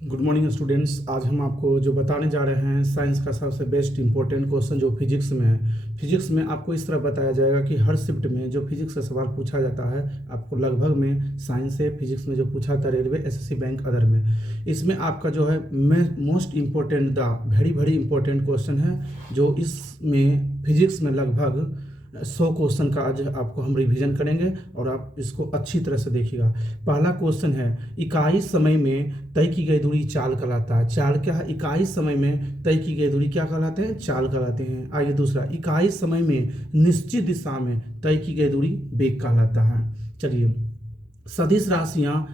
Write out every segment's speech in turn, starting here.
Good morning students. आज हम आपको जो बताने जा रहे हैं साइंस का सबसे बेस्ट इंपॉर्टेंट क्वेश्चन जो फिजिक्स में है। फिजिक्स में आपको इस तरह बताया जाएगा कि हर शिफ्ट में जो फिजिक्स से सवाल पूछा जाता है आपको लगभग में साइंस से फिजिक्स में जो पूछा था रेलवे एसएससी बैंक अदर में, इसमें आपका जो है most important the very very important question है जो इसमें फिजिक्स में लगभग 100 क्वेश्चन का आज आपको हम रिवीजन करेंगे और आप इसको अच्छी तरह से देखिएगा। पहला क्वेश्चन है, इकाई समय में तय की गई दूरी चाल कहलाता है। चाल क्या है? इकाई समय में तय की गई दूरी क्या कहलाते हैं? चाल कहलाते हैं। आइए दूसरा, इकाई समय में निश्चित दिशा में तय की गई दूरी वेग कहलाता है। चलिए, सदिश राशियाँ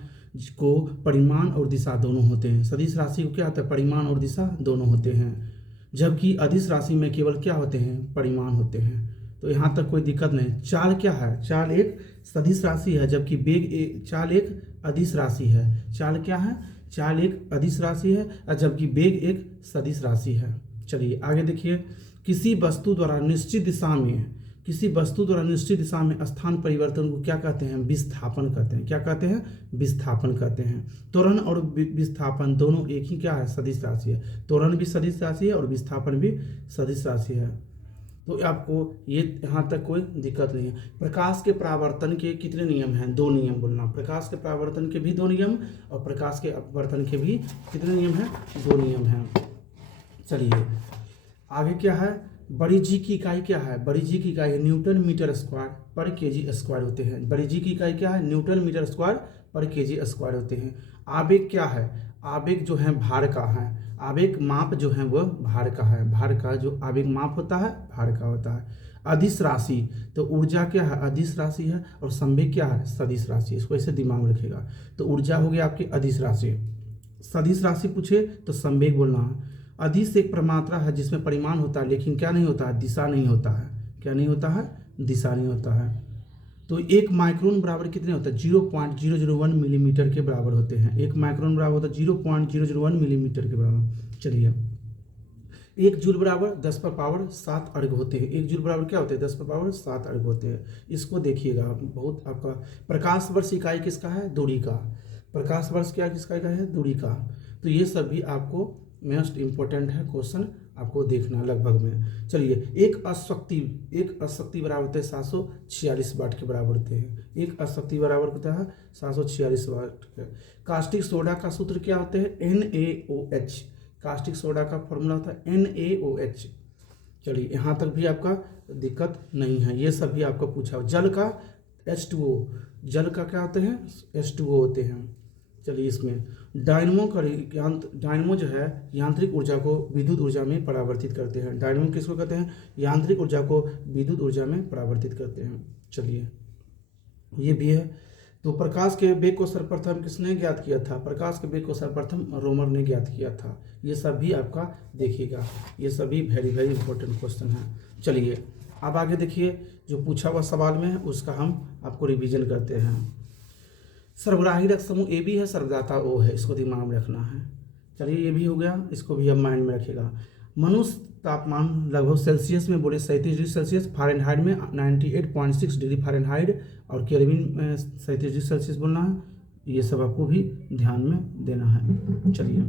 को परिमाण और दिशा दोनों होते हैं। सदिश राशि को क्या होता है? परिमाण और दिशा दोनों होते हैं, जबकि अदिश राशि में केवल क्या होते हैं? परिमाण होते हैं। तो यहाँ तक कोई दिक्कत नहीं। चाल क्या है? चाल एक सदिश राशि है, जबकि चाल एक अदिश राशि है। चाल क्या है? चाल एक अदिश राशि है और जबकि वेग एक सदिश राशि है। चलिए आगे देखिए, किसी वस्तु द्वारा निश्चित दिशा में स्थान परिवर्तन को क्या कहते हैं? विस्थापन कहते हैं। क्या कहते हैं? विस्थापन कहते हैं। त्वरण और विस्थापन दोनों एक ही क्या है? सदिश राशि है। त्वरण भी सदिश राशि है और विस्थापन भी सदिश राशि है। तो आपको ये यहाँ तक कोई दिक्कत नहीं है। प्रकाश के परावर्तन के कितने नियम हैं? 2 नियम बोलना। प्रकाश के परावर्तन के भी 2 नियम और प्रकाश के अपवर्तन के भी कितने नियम हैं? 2 नियम हैं। चलिए आगे क्या है? बड़ी जी की इकाई क्या है? बड़ी जी की इकाई न्यूटन मीटर स्क्वायर पर केजी स्क्वायर होते हैं। बड़ी जी की इकाई क्या है? न्यूटन मीटर स्क्वायर पर केजी स्क्वायर होते हैं। आवेग क्या है? आवेग जो है भार का है। आवेग माप जो है वह भार का है। भार का जो आवेग माप होता है भार का होता है। अदिश राशि, तो ऊर्जा क्या है? अदिश राशि है और संवेग क्या है? सदिश राशि। इसको ऐसे दिमाग में रखिएगा। तो ऊर्जा हो गया आपकी अदिश राशि। सदिश राशि पूछे तो संवेग बोलना है। अदिश एक प्रमात्रा है जिसमें परिमाण होता है लेकिन क्या नहीं होता है? दिशा नहीं होता है। क्या नहीं होता है? दिशा नहीं होता है। तो 1 माइक्रोन बराबर कितने होता है? 0.001 मिलीमीटर के बराबर होते हैं। 1 माइक्रोन बराबर होता है 0.001 मिलीमीटर के बराबर। चलिए, 1 जूल बराबर 10 पर पावर 7 अर्घ होते हैं। 1 जूल बराबर क्या होते हैं? 10 पर पावर 7 अर्घ होते हैं। इसको देखिएगा, बहुत आपका प्रकाश वर्ष इकाई किसका है? दूरी का। प्रकाश वर्ष क्या किसका इकाई है? दूरी का। तो ये सब भी आपको मोस्ट इम्पोर्टेंट है क्वेश्चन, आपको देखना लगभग में। चलिए, एक अशक्ति बराबर होते हैं 746 वाट के बराबर होते हैं। एक अशक्ति बराबर होता है 746 वाट के। कास्टिक सोडा का सूत्र क्या होते हैं? NaOH। कास्टिक सोडा का फॉर्मूला होता है NaOH। चलिए, यहाँ तक भी आपका दिक्कत नहीं है, ये सब भी आपको पूछा। जल का H2O, जल का क्या होते हैं? H2O होते हैं। चलिए, इसमें डायनमो जो है यांत्रिक ऊर्जा को विद्युत ऊर्जा में परावर्तित करते हैं। डायनमो किसको कहते हैं? यांत्रिक ऊर्जा को विद्युत ऊर्जा में परावर्तित करते हैं। चलिए, ये भी है। तो प्रकाश के वेग को सर्वप्रथम किसने ज्ञात किया था? प्रकाश के वेग को सर्वप्रथम रोमर ने ज्ञात किया था। ये सब भी आपका देखिएगा, ये सभी वेरी वेरी इंपॉर्टेंट क्वेश्चन है। चलिए अब आगे देखिए, जो पूछा हुआ सवाल में है उसका हम आपको रिवीजन करते हैं। सर्वग्राही रक्त समूह ए बी है, सर्वदाता ओ है, इसको दिमाग में रखना है। चलिए, ये भी हो गया, इसको भी अब माइंड में रखिएगा। मनुष्य तापमान लगभग सेल्सियस में बोले 37 डिग्री सेल्सियस, फारेनहाइट में 98.6 डिग्री फारेनहाइट और केल्विन में 37 डिग्री सेल्सियस बोलना है। ये सब आपको भी ध्यान में देना है। चलिए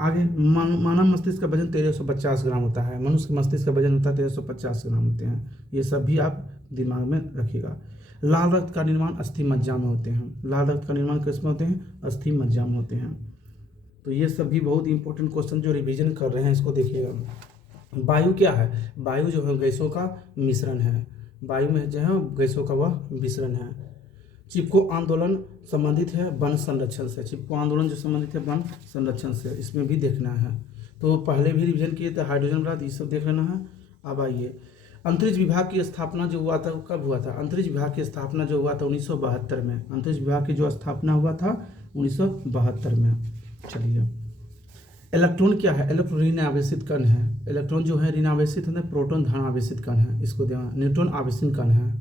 आगे, मानव मस्तिष्क का वजन 1350 ग्राम होता है। मनुष्य के मस्तिष्क का वजन होता है 1350 ग्राम होते हैं। ये सब भी आप दिमाग में रखिएगा। लाल रक्त का निर्माण अस्थि मज्जा में होते हैं। लाल रक्त का निर्माण किस में होते हैं? अस्थि मज्जा में होते हैं। तो ये सब भी बहुत इंपॉर्टेंट क्वेश्चन जो रिवीजन कर रहे हैं इसको देखिएगा। वायु क्या है? वायु जो है गैसों का मिश्रण है। वायु में जो है गैसों का वह मिश्रण है। चिपको आंदोलन संबंधित है वन संरक्षण से। चिपको आंदोलन जो संबंधित है वन संरक्षण से, इसमें भी देखना है। तो पहले भी रिवीजन किए थे, हाइड्रोजन रात, ये सब देख लेना है। अब आइए, अंतरिक्ष विभाग की स्थापना जो हुआ था वो कब हुआ था? अंतरिक्ष विभाग की स्थापना जो हुआ था 1972 में। अंतरिक्ष विभाग की जो स्थापना हुआ था 1972 में। चलिए, इलेक्ट्रॉन क्या है? इलेक्ट्रॉन ऋण आवेशित कण है। इलेक्ट्रॉन जो है ऋण आवेशित है, प्रोटॉन धन आवेशित कण है, इसको ध्यान। न्यूट्रॉन आवेशित कण है।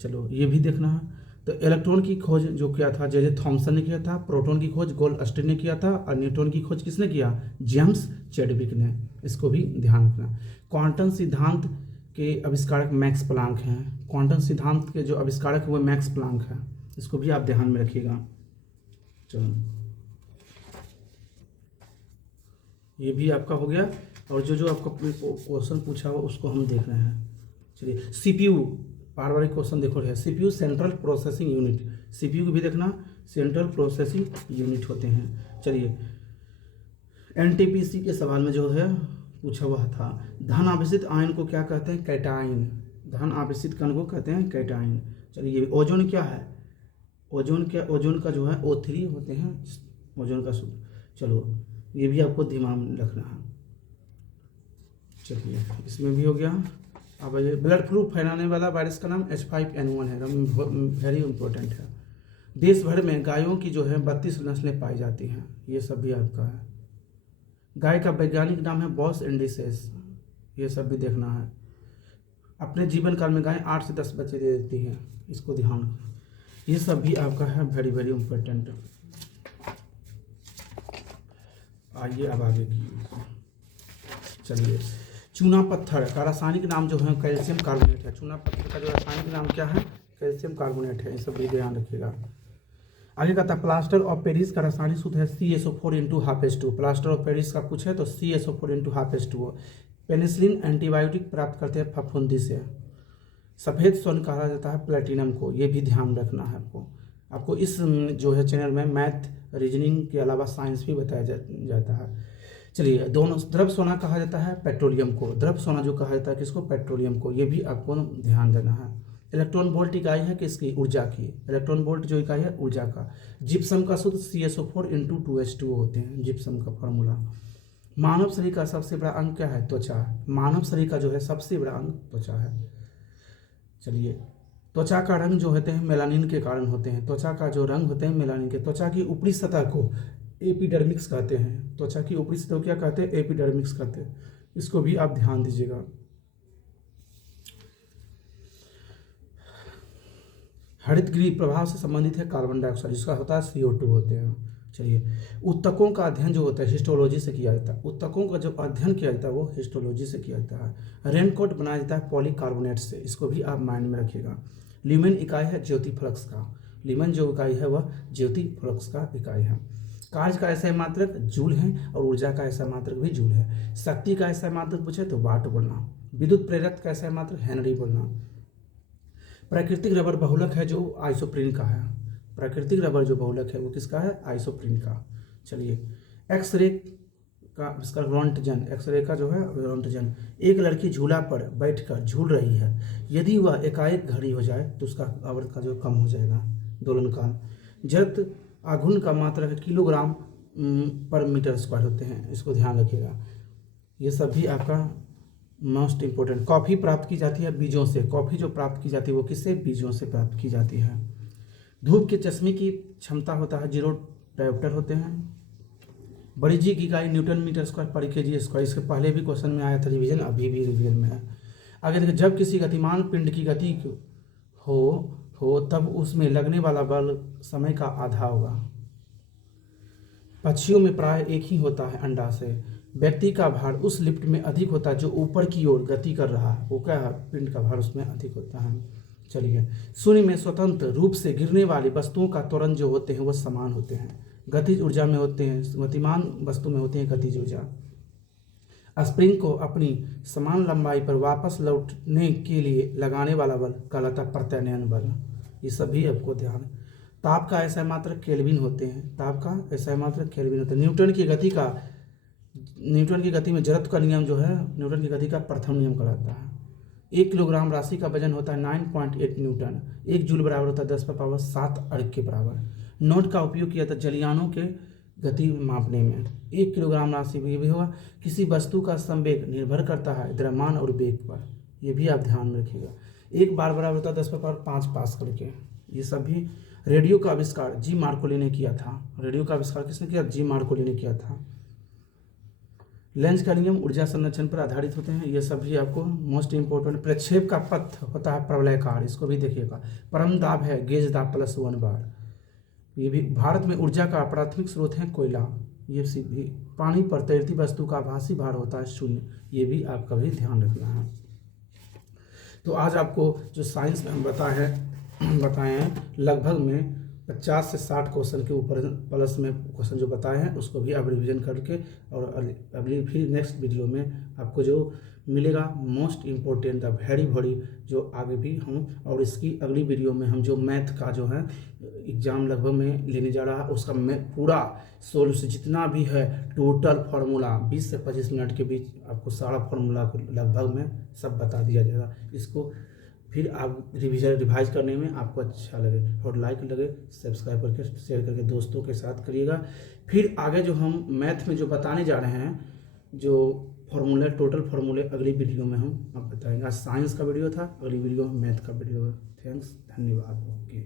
चलो, ये भी देखना है। तो इलेक्ट्रॉन की खोज जो किया था जे थॉमसन ने किया था। प्रोटॉन की खोज गोल्डस्टीन ने किया था और न्यूट्रॉन की खोज किसने किया? जेम्स चैडविक ने। इसको भी ध्यान रखना। क्वांटम सिद्धांत के आविष्कारक मैक्स प्लांक हैं। क्वांटम सिद्धांत के जो आविष्कारक वो मैक्स प्लांक है, इसको भी आप ध्यान में रखिएगा। चलो, ये भी आपका हो गया। और जो जो आपका क्वेश्चन पूछा हुआ उसको हम देख रहे हैं। चलिए सीपीयू, बार बार क्वेश्चन देखो रहे, CPU central processing unit, CPU को भी देखना, सेंट्रल प्रोसेसिंग यूनिट होते हैं। चलिए एनटीपीसी के सवाल में जो है पूछा हुआ था, धन आवेशित आयन को क्या कहते हैं? कैटाइन। धन आवेशित कण को कहते हैं कैटाइन। चलिए ओजोन क्या है? ओजोन का जो है O3 होते हैं ओजोन का सूत्र। चलो ये भी आपको दिमाग में रखना है। चलिए इसमें भी हो गया। अब ये ब्लड फ्लू फैलाने वाला वायरस का नाम H5N1 है, वेरी इंपॉर्टेंट है। देश भर में गायों की जो है 32 नस्लें पाई जाती हैं, ये सब भी आपका है। गाय का वैज्ञानिक नाम है बॉस इंडिसेस, ये सब भी देखना है। अपने जीवन काल में गाय 8 से 10 बच्चे दे देती हैं, इसको ध्यान रखें। ये सब भी आपका है वेरी वेरी इंपॉर्टेंट। आइए अब आगे की। चलिए चूना पत्थर का रासायनिक नाम जो है कैल्शियम कार्बोनेट है। चूना पत्थर का जो रासायनिक नाम क्या है? कैल्शियम कार्बोनेट है। ये सब भी ध्यान रखिएगा। आगे कहता है प्लास्टर ऑफ पेरिस का रासायनिक सूत्र है CSO4 × 12H2। Plaster of Paris का कुछ है तो CSO4 × 12H2। पेनिसिलिन एंटीबायोटिक प्राप्त करते हैं फफूंदी से। सफ़ेद स्वर्ण कहा जाता है प्लेटिनम को, ये भी ध्यान रखना है आपको इस जो है चैनल में मैथ रीजनिंग के अलावा साइंस भी बताया जाता है। चलिए दोनों द्रव सोना कहा जाता है पेट्रोलियम को, द्रव सोना जो कहा जाता है किसको? पेट्रोलियम को, ये भी आपको ध्यान देना है। इलेक्ट्रॉन वोल्ट इकाई है किसकी? ऊर्जा की। इलेक्ट्रॉन वोल्ट जो इकाई है ऊर्जा का। जिप्सम का सूत्र CSO4 × 2H2 होते हैं, जिप्सम का फॉर्मूला। मानव शरीर का सबसे बड़ा अंग क्या है? त्वचा। मानव शरीर का जो है सबसे बड़ा अंग त्वचा है। चलिए त्वचा का रंग जो होते हैं मेलानिन के कारण होते हैं। त्वचा का जो रंग होते हैं मेलानिन के। त्वचा की ऊपरी सतह को एपिडर्मिक्स कहते हैं। त्वचा की ऊपरी सतह को क्या कहते हैं? एपिडर्मिक्स कहते हैं। इसको भी आप ध्यान दीजिएगा। हरित गृह प्रभाव से संबंधित है कार्बन डाइऑक्साइड, जिसका होता है CO2 होते हैं। चलिए उत्तकों का अध्ययन जो होता है हिस्टोलॉजी से किया जाता है। उत्तकों का जो अध्ययन किया जाता है वो हिस्टोलॉजी से किया जाता है। रेनकोट बनाया जाता है पॉलीकार्बोनेट से, इसको भी आप माइंड में रखिएगा। ल्यूमेन इकाई है ज्योति फ्लक्स का। ल्यूमेन जो इकाई है वह ज्योति फ्लक्स का इकाई है। कार्य का ऐसा मात्रक जूल है और ऊर्जा का ऐसा मात्रक भी जूल है। शक्ति का ऐसा मात्रक पूछे तो वाट बोलना। विद्युत प्रेरक का ऐसा मात्रक हेनरी बोलना। प्राकृतिक रबर बहुलक है जो आइसोप्रीन का है। प्राकृतिक रबर जो बहुलक है वो किसका है? आइसोप्रीन का। चलिए एक्सरे का इसका रोंटजन, एक्सरे का जो है रोंटजन। एक लड़की झूला पर बैठकर झूल रही है, यदि वह एकाएक घड़ी हो जाए तो उसका आवर्त का जो कम हो जाएगा दोलन काल। जड़त्व आघूर्ण का मात्रक है किलोग्राम पर मीटर स्क्वायर होते हैं, इसको ध्यान रखिएगा। ये सब भी आपका मोस्ट इंपॉर्टेंट। कॉफ़ी प्राप्त की जाती है बीजों से। कॉफ़ी जो प्राप्त की जाती है वो किससे? बीजों से प्राप्त की जाती है। धूप के चश्मे की क्षमता होता है 0 डायोप्टर होते हैं। बड़ी जी की इकाई न्यूटन मीटर स्क्वायर पर kg स्क्वायर, इसके पहले भी क्वेश्चन में आया था रिवीजन, अभी भी रिवीजन में है। आगे देखिए जब किसी गतिमान पिंड की गति हो तब उसमें लगने वाला बल समय का आधा होगा। पक्षियों में प्राय एक ही होता है अंडा से। व्यक्ति का भार उस लिफ्ट में अधिक होता है जो ऊपर की ओर गति कर रहा है, वो क्या है? पिंड का भार उसमें अधिक होता है। चलिए शून्य में स्वतंत्र रूप से गिरने वाली वस्तुओं का त्वरण जो होते हैं वह समान होते हैं। गतिज ऊर्जा में होते हैं, गतिमान वस्तु में होती है गतिज ऊर्जा। स्प्रिंग को अपनी समान लंबाई पर वापस लौटने के लिए लगाने वाला बल कहलाता है प्रत्यानयन बल। ये सभी आपको ध्यान। ताप का ऐसा मात्रक केल्विन होते हैं। ताप का ऐसा मात्रक केल्विन होता है। न्यूटन की गति में जड़त्व का नियम जो है न्यूटन की गति का प्रथम नियम कहलाता है। 1 किलोग्राम राशि का वजन होता है 9.8 न्यूटन। 1 जूल बराबर होता है 10⁻7 अर्ग के बराबर। नोट का उपयोग किया था जलयानों के गति मापने में। 1 किलोग्राम राशि भी होगा। किसी वस्तु का संवेग निर्भर करता है द्रव्यमान और वेग पर, यह भी आप ध्यान में रखिएगा। 1 बार बराबर होता है 10⁻5 पास्कल के। ये सब भी। रेडियो का आविष्कार जी मार्कोनी ने किया था। रेडियो का आविष्कार किसने किया? जी मार्कोनी ने किया था। लेंस का नियम ऊर्जा संरक्षण पर आधारित होते हैं। ये सभी आपको मोस्ट इंपोर्टेंट। प्रक्षेप का पथ होता है प्रवलयकार, इसको भी देखिएगा। परम दाब है गेज दाब +1 बार। ये भी। भारत में ऊर्जा का प्राथमिक स्रोत है कोयला। ये भी। पानी पर तैरती वस्तु का आभासी भार होता है 0। ये भी आपका भी ध्यान रखना है। तो आज आपको जो साइंस में हम बताए हैं लगभग में 50 से 60 क्वेश्चन के ऊपर प्लस में क्वेश्चन जो बताए हैं उसको भी आप रिवीजन करके और अगली फिर नेक्स्ट वीडियो में आपको जो मिलेगा मोस्ट इम्पोर्टेंट वेरी जो आगे भी हम, और इसकी अगली वीडियो में हम जो मैथ का जो है एग्ज़ाम लगभग में लेने जा रहा है उसका मैं पूरा सोल्यूशन जितना भी है टोटल फार्मूला 20 से 25 मिनट के बीच आपको सारा फार्मूला को लगभग में सब बता दिया जाएगा। इसको फिर आप रिवाइज करने में आपको अच्छा लगे और लाइक लगे सब्सक्राइब करके शेयर करके दोस्तों के साथ करिएगा। फिर आगे जो हम मैथ में जो बताने जा रहे हैं जो फार्मूले टोटल फार्मूले अगली वीडियो में हम आप बताएंगे। आज साइंस का वीडियो था, अगली वीडियो में मैथ का वीडियो है। थैंक्स, धन्यवाद। ओके।